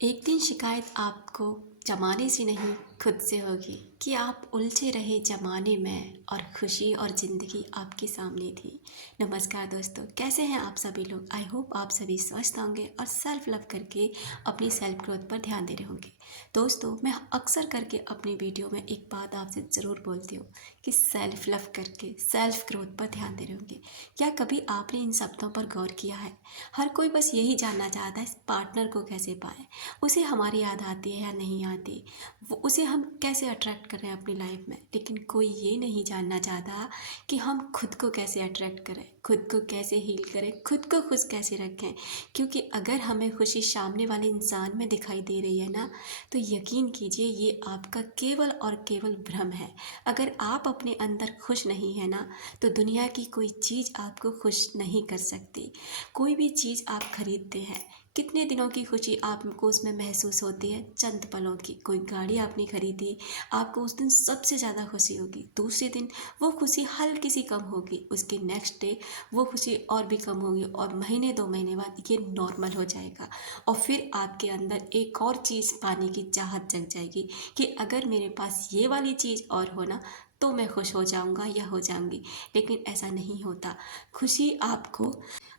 एक दिन शिकायत आपको ज़माने से नहीं खुद से होगी कि आप उलझे रहे ज़माने में और खुशी और ज़िंदगी आपके सामने थी। नमस्कार दोस्तों, कैसे हैं आप सभी लोग? आई होप आप सभी स्वस्थ होंगे और सेल्फ लव करके अपनी सेल्फ ग्रोथ पर ध्यान दे रहे होंगे। दोस्तों, मैं अक्सर करके अपनी वीडियो में एक बात आपसे ज़रूर बोलती हूँ कि सेल्फ लव करके सेल्फ ग्रोथ पर ध्यान दे रहे होंगे। क्या कभी आपने इन शब्दों पर गौर किया है? हर कोई बस यही जानना चाहता है पार्टनर को कैसे पाएं, उसे हमारी याद आती है या नहीं आती, वो उसे हम कैसे अट्रैक्ट कर रहे हैं अपनी लाइफ में। लेकिन कोई ये नहीं जानना चाहता कि हम खुद को कैसे अट्रैक्ट करें, खुद को कैसे हील करें, खुद को खुश कैसे रखें। क्योंकि अगर हमें खुशी सामने वाले इंसान में दिखाई दे रही है ना, तो यकीन कीजिए ये आपका केवल और केवल भ्रम है। अगर आप अपने अंदर खुश नहीं है ना, तो दुनिया की कोई चीज़ आपको खुश नहीं कर सकती। कोई भी चीज़ आप खरीदते हैं, कितने दिनों की खुशी आपको उसमें महसूस होती है? चंद पलों की। कोई गाड़ी आपने खरीदी, आपको उस दिन सबसे ज़्यादा खुशी होगी। दूसरे दिन वो खुशी हल्की सी कम होगी, उसके नेक्स्ट डे वो खुशी और भी कम होगी, और महीने 2 महीने बाद ये नॉर्मल हो जाएगा। और फिर आपके अंदर एक और चीज़ पाने की चाहत जग जाएगी कि अगर मेरे पास ये वाली चीज़ और हो ना, तो मैं खुश हो जाऊंगा या हो जाऊंगी। लेकिन ऐसा नहीं होता। खुशी आपको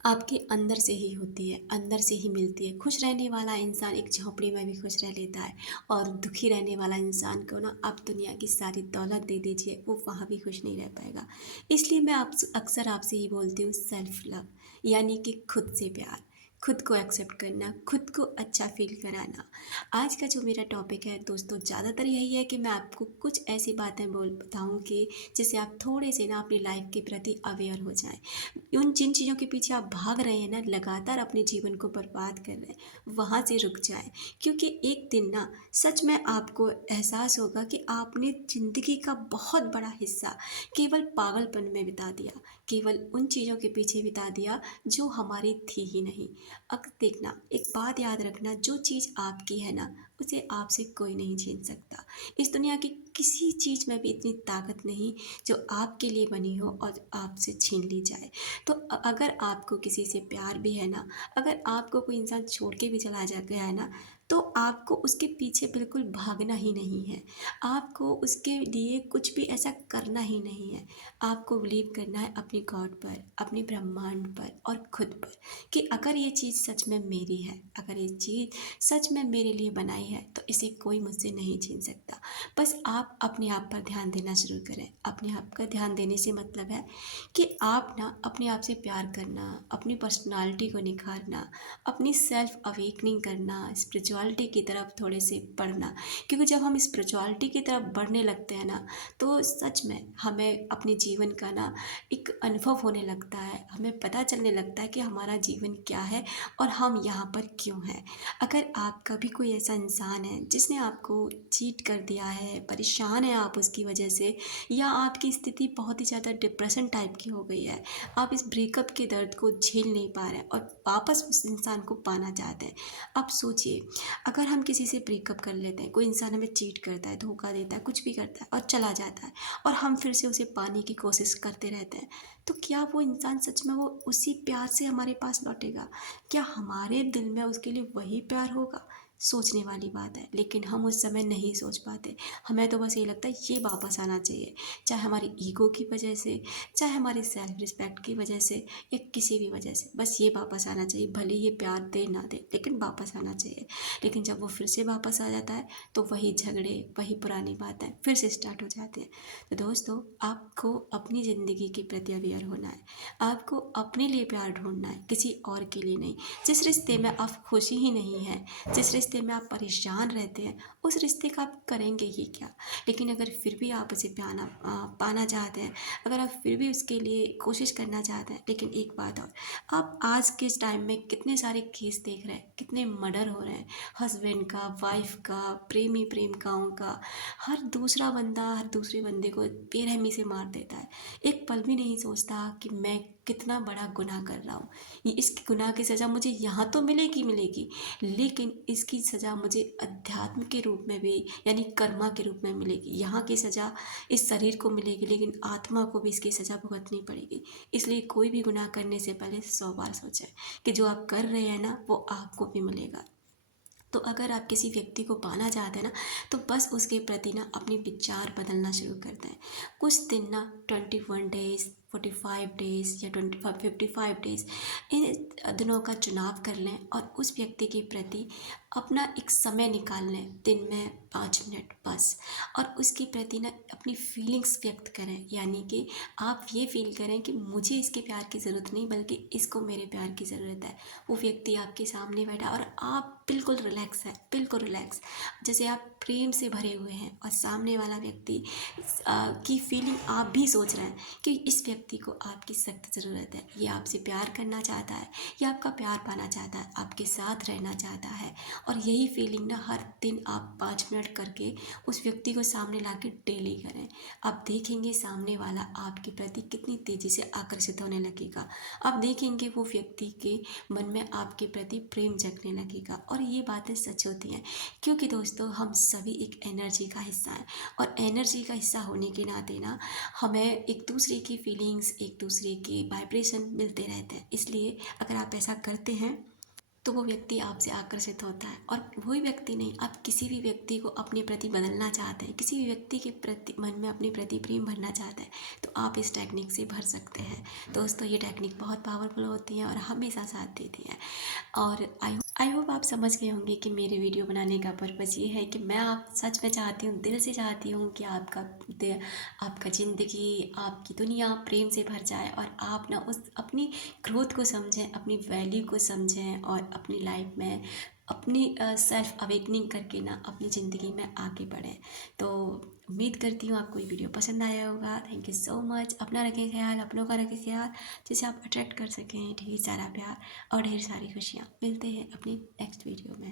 आपके अंदर से ही होती है, अंदर से ही मिलती है। खुश रहने वाला इंसान एक झोंपड़ी में भी खुश रह लेता है, और दुखी रहने वाला इंसान को ना आप दुनिया की सारी दौलत दे दीजिए, वो वहाँ भी खुश नहीं रह पाएगा। इसलिए मैं आप अक्सर आपसे ही बोलती हूँ, सेल्फ लव यानी कि खुद से प्यार, खुद को एक्सेप्ट करना, खुद को अच्छा फील कराना। आज का जो मेरा टॉपिक है दोस्तों, ज़्यादातर यही है कि मैं आपको कुछ ऐसी बातें बताऊँगी जिससे आप थोड़े से ना अपनी लाइफ के प्रति अवेयर हो जाएं। उन जिन चीज़ों के पीछे आप भाग रहे हैं ना, लगातार अपने जीवन को बर्बाद कर रहे हैं, वहाँ से रुक जाए। क्योंकि एक दिन ना सच में आपको एहसास होगा कि आपने ज़िंदगी का बहुत बड़ा हिस्सा केवल पागलपन में बिता दिया, केवल उन चीज़ों के पीछे बिता दिया जो हमारी थी ही नहीं। अब देखना, एक बात याद रखना, जो चीज़ आपकी है ना, उसे आपसे कोई नहीं छीन सकता। इस दुनिया की किसी चीज़ में भी इतनी ताकत नहीं जो आपके लिए बनी हो और आपसे छीन ली जाए। तो अगर आपको किसी से प्यार भी है ना, अगर आपको कोई इंसान छोड़ के भी चला जा गया है ना, तो आपको उसके पीछे बिल्कुल भागना ही नहीं है। आपको उसके लिए कुछ भी ऐसा करना ही नहीं है। आपको बिलीव करना है अपनी गॉड पर, अपने ब्रह्मांड पर और खुद पर, कि अगर ये चीज़ सच में मेरी है, अगर ये चीज़ सच में मेरे लिए बनाई है, तो इसे कोई मुझसे नहीं छीन सकता। बस आप अपने आप पर ध्यान देना शुरू करें। अपने आप का ध्यान देने से मतलब है कि आप ना अपने आप से प्यार करना, अपनी पर्सनालिटी को निखारना, अपनी सेल्फ अवेकनिंग करना, स्पिरिचुअलिटी की तरफ थोड़े से बढ़ना। क्योंकि जब हम स्पिरिचुअलिटी की तरफ बढ़ने लगते हैं ना, तो सच में हमें अपने जीवन का ना एक अनुभव होने लगता है, हमें पता चलने लगता है कि हमारा जीवन क्या है और हम यहाँ पर क्यों हैं। अगर आपका भी कोई ऐसा इंसान है जिसने आपको चीट कर दिया है, परेशान है आप उसकी वजह से, या आपकी स्थिति बहुत ही ज़्यादा डिप्रेशन टाइप की हो गई है, आप इस ब्रेकअप के दर्द को झेल नहीं पा रहे हैं और वापस उस इंसान को पाना चाहते हैं। अब सोचिए, अगर हम किसी से ब्रेकअप कर लेते हैं, कोई इंसान हमें चीट करता है, धोखा देता है, कुछ भी करता है और चला जाता है, और हम फिर से उसे पाने की कोशिश करते रहते हैं, तो क्या वो इंसान सच में वो उसी प्यार से हमारे पास लौटेगा? क्या हमारे दिल में उसके लिए वही प्यार होगा? सोचने वाली बात है, लेकिन हम उस समय नहीं सोच पाते। हमें तो बस ये लगता है ये वापस आना चाहिए, चाहे हमारी ईगो की वजह से, चाहे हमारी सेल्फ रिस्पेक्ट की वजह से, या किसी भी वजह से, बस ये वापस आना चाहिए। भले ये प्यार दे ना दे, लेकिन वापस आना चाहिए। लेकिन जब वो फिर से वापस आ जाता है, तो वही झगड़े, वही पुरानी बातें फिर से स्टार्ट हो जाते हैं। तो दोस्तों, आपको अपनी ज़िंदगी के प्रति अवेयर होना है। आपको अपने लिए प्यार ढूंढना है, किसी और के लिए नहीं। जिस रिश्ते में आप खुशी ही नहीं है, जिस रिश्ते में आप परेशान रहते हैं, उस रिश्ते का आप करेंगे ही क्या? लेकिन अगर फिर भी आप उसे पाना चाहते हैं, अगर आप फिर भी उसके लिए कोशिश करना चाहते हैं, लेकिन एक बात और, आप आज के इस टाइम में कितने सारे केस देख रहे हैं, कितने मर्डर हो रहे हैं, हस्बैंड का, वाइफ का, प्रेमी प्रेमिकाओं का, हर दूसरा बंदा हर दूसरे बंदे को बेरहमी से मार देता है। एक पल भी नहीं सोचता कि मैं कितना बड़ा गुनाह कर रहा हूँ, ये इस गुनाह की सज़ा मुझे यहाँ तो मिलेगी मिलेगी, लेकिन इसकी सज़ा मुझे अध्यात्म के रूप में भी, यानी कर्मा के रूप में मिलेगी। यहाँ की सज़ा इस शरीर को मिलेगी, लेकिन आत्मा को भी इसकी सज़ा भुगतनी पड़ेगी। इसलिए कोई भी गुनाह करने से पहले 100 बार सोचें कि जो आप कर रहे हैं ना, वो आपको भी मिलेगा। तो अगर आप किसी व्यक्ति को पाना चाहते हैं ना, तो बस उसके प्रति ना अपने विचार बदलना शुरू कर दें। कुछ दिन ना 21 डेज़, 45 डेज़ या 55 डेज़, इन दिनों का चुनाव कर लें और उस व्यक्ति के प्रति अपना एक समय निकाल लें, दिन में 5 मिनट बस। और उसके प्रति ना अपनी फीलिंग्स व्यक्त करें, यानी कि आप ये फ़ील करें कि मुझे इसके प्यार की ज़रूरत नहीं, बल्कि इसको मेरे प्यार की ज़रूरत है। वो व्यक्ति आपके सामने बैठा और आप बिल्कुल रिलैक्स है, बिल्कुल रिलैक्स, जैसे आप प्रेम से भरे हुए हैं और सामने वाला व्यक्ति की फीलिंग आप भी सोच रहे हैं कि इस व्यक्ति को आपकी सख्त ज़रूरत है। ये आपसे प्यार करना चाहता है, ये आपका प्यार पाना चाहता है, आपके साथ रहना चाहता है। और यही फीलिंग ना हर दिन आप 5 मिनट करके उस व्यक्ति को सामने ला के डेली करें। आप देखेंगे सामने वाला आपके प्रति कितनी तेज़ी से आकर्षित होने लगेगा। आप देखेंगे वो व्यक्ति के मन में आपके प्रति प्रेम जगने लगेगा। और ये बातें सच होती हैं, क्योंकि दोस्तों हम सभी एक एनर्जी का हिस्सा हैं, और एनर्जी का हिस्सा होने के नाते ना हमें एक दूसरे की फीलिंग्स, एक दूसरे की वाइब्रेशन मिलते रहते हैं। इसलिए अगर आप ऐसा करते हैं तो वो व्यक्ति आपसे आकर्षित होता है। और वही व्यक्ति नहीं, आप किसी भी व्यक्ति को अपने प्रति बदलना चाहते हैं, किसी भी व्यक्ति के प्रति मन में अपने प्रति प्रेम भरना चाहते हैं, तो आप इस टेक्निक से भर सकते हैं। दोस्तों ये टेक्निक बहुत पावरफुल होती है और हमेशा साथ देती है। और आई होप आप समझ गए होंगे कि मेरे वीडियो बनाने का पर्पज़ ये है कि मैं आप सच में चाहती हूँ, दिल से चाहती हूँ कि आपका ज़िंदगी, आपकी दुनिया प्रेम से भर जाए, और आप ना उस अपनी ग्रोथ को समझें, अपनी वैल्यू को समझें, और अपनी लाइफ में अपनी सेल्फ अवेकनिंग करके ना अपनी ज़िंदगी में आगे बढ़ें। तो उम्मीद करती हूँ आपको ये वीडियो पसंद आया होगा। Thank you so much. अपना रखें ख्याल, अपनों का रखें ख्याल, जिसे आप अट्रैक्ट कर सकें ढेर सारा प्यार और ढेर सारी खुशियाँ। मिलते हैं अपनी नेक्स्ट वीडियो में।